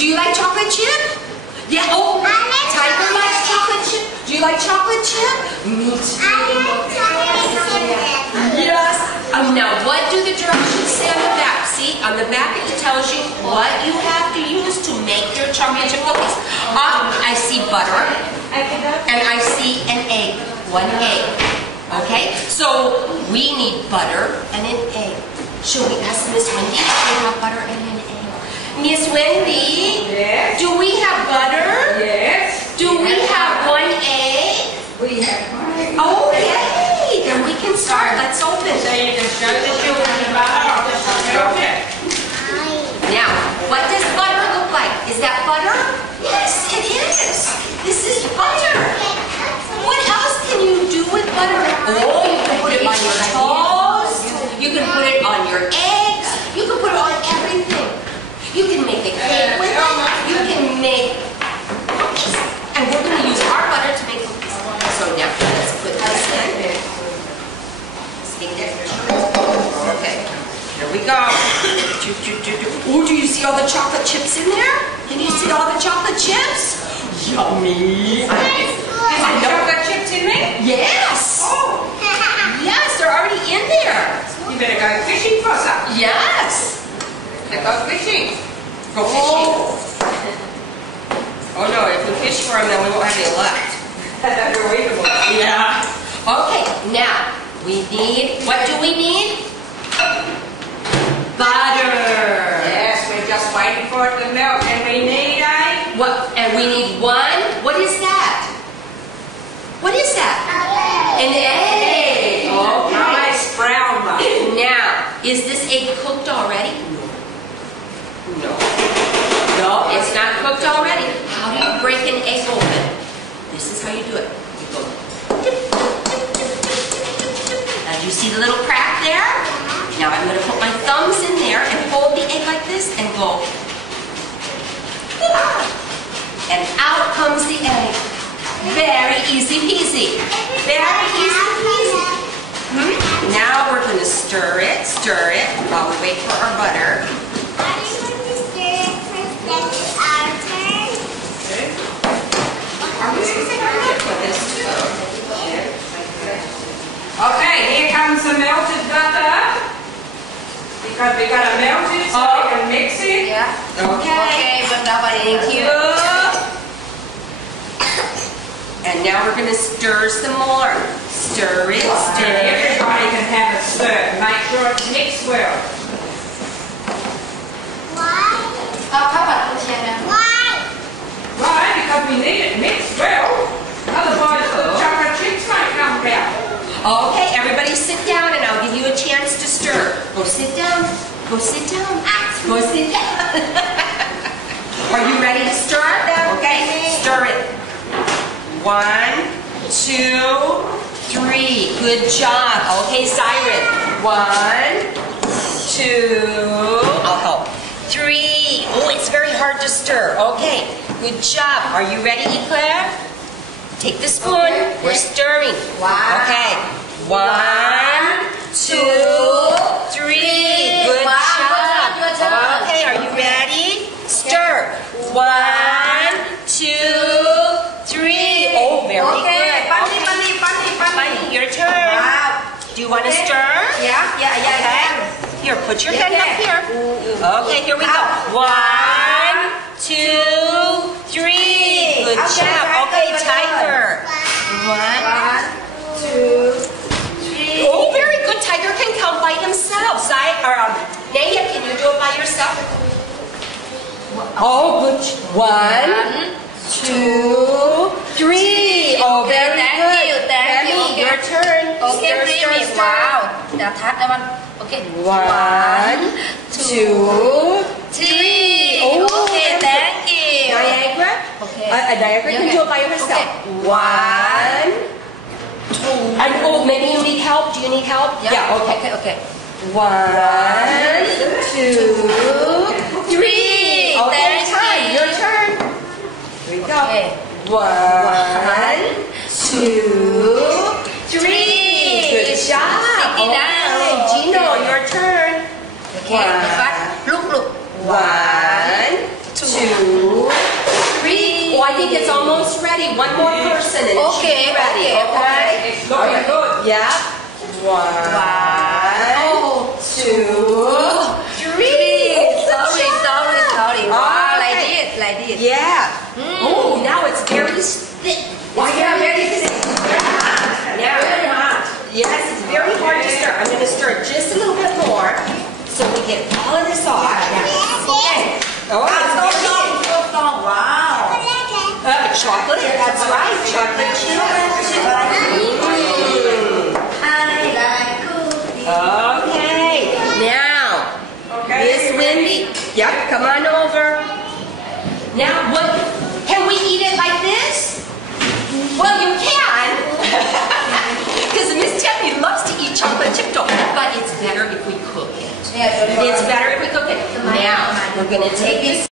Do you like chocolate chip? Yeah. Oh, Tiger likes chocolate chip. Do you like chocolate chip? Me too. Yes. Now, what do the directions say on the back? See, on the back it tells you what you have to use to make your chocolate chip cookies. I see butter, and I see an egg. 1 egg. Okay? So, we need butter and an egg. Should we ask Miss Wendy if we have butter and an egg? Miss Wendy? Yes. Do we have butter? Yes. Do we have 1 egg? We have 1 egg. Okay, then we can start. Let's open. So you can show the children the butter. Okay. Now, what does butter look like? Is that butter? Yes, it is. This is butter. What else can you do with butter? Oh, you can put it on your toast. You can put it on your eggs. You can put it on everything. You can make a cake with it. You can make cookies. And we're going to use our butter to make cookies. So now, let's put this in. Stick it. Okay. Here we go. Oh, do you see all the chocolate chips in there? Can you see all the chocolate chips? Yummy. I know. Chocolate chips in there? Yes. Oh. Yes, they're already in there. You better go fishing for some. Yes. Let's go fishing. Go fishing. Oh no, if we fish for them, then we won't have any left. They're eatable. Yeah. Okay, now we need, what do we need? Butter. Yes, we're just waiting for it to melt, and we need a... What? And we need 1. What is that? What is that? An egg. Okay. Nice brown one. Now, is this egg cooked already? No. No, it's not cooked already. How do you break an egg open? This is how you do it. You go. Now, do you see the little crack there? Now I'm going to put my thumbs in there and hold the egg like this and go. And out comes the egg. Very easy peasy. Very easy peasy. Now we're going to stir it while we wait for our butter. Are we supposed to put this too? Okay, here comes the melted butter. Because we got to melt it so we can mix it. Yeah. Okay. Thank you. And now we're going to stir some more. Stir it, stir And it. everybody can have a stir. Make sure it's mixed well. Why? Because we need it mixed well. Otherwise the chocolate chips won't come out. Okay, everybody sit down and I'll give you a chance to stir. Go sit down. Go sit down. Go sit down. Are you ready to stir? Okay, stir it. 1, 2, 3. Good job. Okay, Siren. 1, 2. I'll help. 3. Oh, it's very hard to stir. Okay, good job. Are you ready, Eclair? Take the spoon. We're stirring. Wow. Okay. 1, 2, 3. Good job. Okay, are you ready? Stir. 1, 2, 3. Oh, very good. Bunny, your turn. Do you want to stir? Yeah. Okay. Here, put your hand up here. Okay, here we go. 1, 2, 3. Good job. Okay, Tiger. 1, 2, 3. Oh, very good. Tiger can count by himself. Naya, can you do it by yourself? Oh, good. 1, 2, 3. Oh, very good. Thank you. Your turn. Okay, Remy. Wow. Đã thắt ra bạn. Okay. 1, 2, 3. Oh, Okay, thank you. Niagara? Okay. Niagara can do it by herself. 1, 2. And oh, maybe you need help. Do you need help? Yeah. Okay. 1, 2, 3. Okay, Thank your turn. Here we go. Okay. 1, 2, 3. Good job. Okay, Gino, your turn. Okay. Phát. Look. 1, 2, I think it's almost ready. One more person and it should be ready. Okay. It's looking good. Yeah. One, two, three. Sorry. Wow, like this. Yeah. Oh, now it's very thick. Very thick. Yeah. Very hard. Yes, it's very hard to stir. I'm going to stir just a little bit more so we get all of this off. Okay. Oh, it's very So strong. Wow. chocolate. That's right. Chocolate chip. I like cookies. Okay. Now, Miss Wendy. Yep, come on over. Now, what? Can we eat it like this? Well, you can. Because Miss Tiffany loves to eat chocolate chip dough. But it's better if we cook it. Yeah, It's better if we cook it. Now, we're going to take this